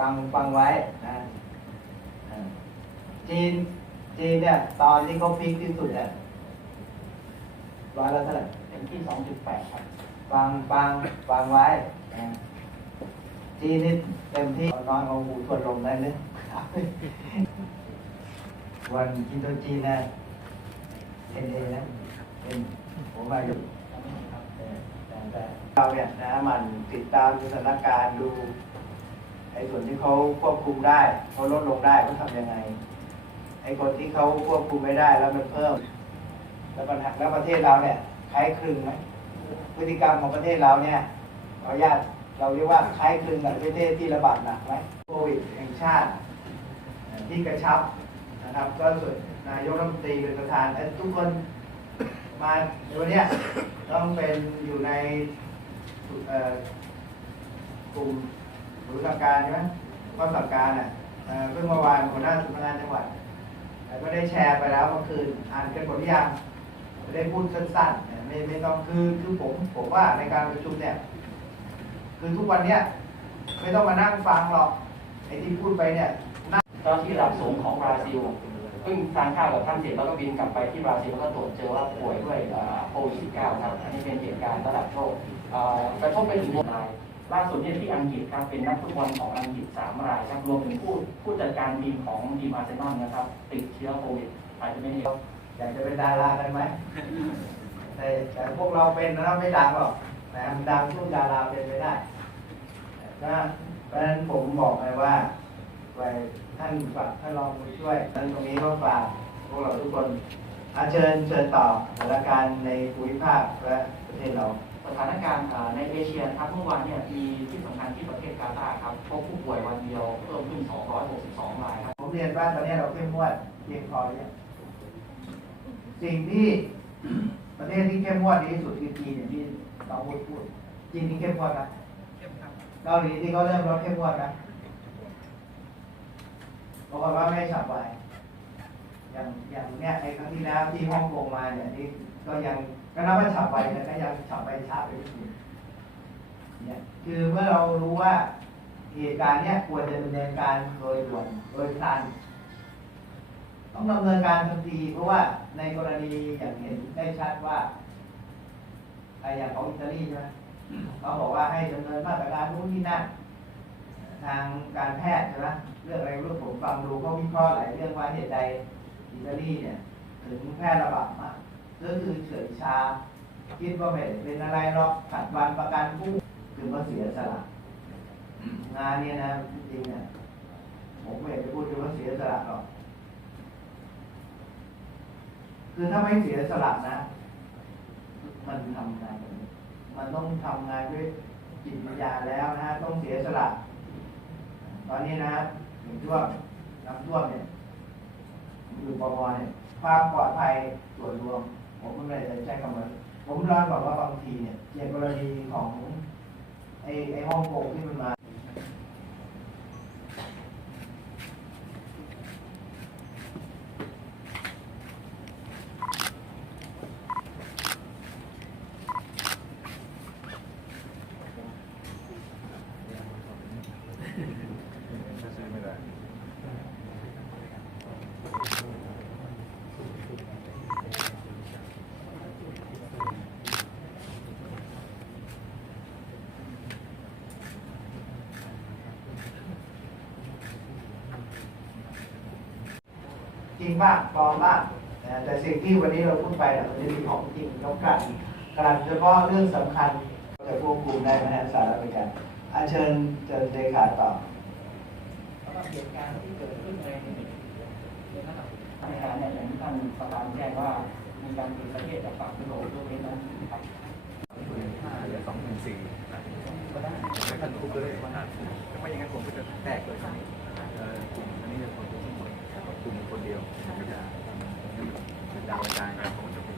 ฟังฟังไว้นะจีนจีนเนี่ย ตอนที่เขาพีคที่สุดเนี่ยร้อยละเท่าไหร่เป็นที่สองจุดแปดครับฟังฟังฟังไว้จีนนี่เต็มที่นอนเอาหูทวนลมได้เลยวันกินตัวจีนนะเอ็นเองนะเป็นผมมาอยู่เราเนี่ยนะมันติดตามสถานการณ์ดู ไอ้ส่วนที่เขาควบคุมได้เขาลดลงได้เขาทำยังไง ไอ้คนที่เขาควบคุมไม่ได้แล้วมันเพิ่ม แล้วปัญหาแล้วประเทศเราเนี่ยคล้ายคลึงไหมพฤติกรรมของประเทศเราเนี่ยขออนุญาตเราเรียกว่าคล้ายคลึงกับประเทศที่ระบาดหนักไหมโควิดแห่งชาติที่กระชับนะครับ ก็ส่วนนายกรัฐมนตรีเป็นประธานแต่ทุกคนมาในวันนี้ต้องเป็นอยู่ในกลุ่ม ผู้สั่งการใช่ไหมก็สั่งการอะเพิ่งเมื่อวานหัวหน้าสำนักงานจังหวัดก็ได้แชร์ไปแล้วเมื่อคืนอ่านกันหมดหรือยังได้พูดสั้นๆไม่ไม่ต้องคือคือผมผมว่าในการประชุมเนี่ยคือทุกวันเนี้ยไม่ต้องมานั่งฟังหรอกไอ้ที่พูดไปเนี่ยนั่งเจ้าที่ระดับสูงของบราซิลเพิ่งทานข้าวกับท่านเสร็จแล้วก็บินกลับไปที่บราซิลแล้วก็ตรวจเจอว่าป่วยด้วยโควิด -19 ครับอันนี้เป็นเหตุการณ์ระดับโลกกระทบไปถึงราย ล่าสุดเนี่ยที่อังกฤษครับเป็นนักฟุตบอลของอังกฤษสามรายครับรวมถึงผู้ผู้จัดการทีมของทีมอาร์เซนอลนะครับ ติดเชื้อโควิดอาจจะไม่ได้อยากจะเป็นดารากันไหมแต่แต่พวกเราเป็นนะไม่ดังหรอกนะดังสู้ดาราเป็นไม่ได้นะเพราะฉะนั้นผมบอกเลยว่าไปท่านฝากท่านรองผู้ช่วยท่านตรงนี้ก็ฝากพวกเราทุกคนอาเชิญเชิญต่อสถานการณ์ในภูมิภาคและประเทศเราส ถานการณ์อ่าในเอเชียครับเมื่อวานเนี่ยมีที่สำคัญที่ประเทศกาตาร์ครับพบผู้ป่วยวันเดียวเพิ่มขึ้น 262 รายครับ ผมเรียนว่าตอนนี้เราเข้มงวดเพียงพอหรือยังสิ่งที่ประเทศที่เข้มงวดดีที่สุดคือจีนอย่างที่เราพูดพูดจีนนี่เข้มงวดนะเกาหลีที่เขาเริ่มลดเข้มงวดนะบอกฏว่าไม่ฉับไวอย่างอย่างเนี้ยไอ้ครั้งที่แล้วที่ฮ่องกงมาเนี่ยนี่ ก็ยังก็นับว่าฉับไวแต่ก็ยังฉับไปช้าไปนิดนึงเนี่ยคือเมื่อเรารู้ว่าเหตุการณ์เนี้ยควรจะดำเนินการโดยด่วนโดยพลันต้องดำเนินการทันที เพราะว่าในกรณีอย่างเห็นได้ชัดว่าไอ้อย่างของอิตาลีใช่ไหมเขาบอกว่าให้ดำเนินมาตรการนู้นนี่นั่นทางการแพทย์ใช่ไหมเรื่องอะไรเรื่องผมฟังดูเขาวิเคราะห์หลายเรื่องว่าเหตุใดอิตาลีเนี่ย ถึงแพร่ระบาดมาก ก็คือเฉยชา คิดว่าไม่ได้เป็นอะไรหรอกขัดวันประกันพรุ่งคือมาเสียสละงานเนี้นะจริงๆเนี่ยผมไม่อยากจะพูดถึงว่าเสียสละหรอกคือถ้าไม่เสียสละนะ มันทำงาน มันต้องทำงานด้วยจิตวิญญาณแล้วนะต้องเสียสละ ตอนนี้นะฮะอย่งช่วงน้ำท่วมเนี่ยอยู่ปมเนี่ยความปลอดภัยส่วนรวม ผมไม่ได้ใช้คำว่าผมร้องบอกว่าบางทีเนี่ยอย่างกรณีของไอ้ไอ้ฮ่องกงที่มันมา จริงบ้างปลอมบ้างแต่สิ่งที่วันนี้เราพูดไปเนี่ยมันเป็นของจริงต้องการการเฉพาะเรื่องสำคัญจะควบคุมได้ไหมฮะสารบริการอาเชิญเชิญเลขาต่อสำหรับเหตุการณ์ที่เกิดขึ้นในทางการเนี่ยอย่างที่ท่านประธานแจ้งว่ามีการปิดประเทศจากฝั่งยุโรปยกเว้นอังกฤษครับสองหมื่นสี่ก็ได้ไม่ทันทุกเลยว่าถ้าไม่อย่างนั้นผมก็จะแตกเลยตอนนี้เอ่อกลุ่มอันนี้จะคนกลุ่มคน คุณคนเดียวกระจายกระจายกระจาย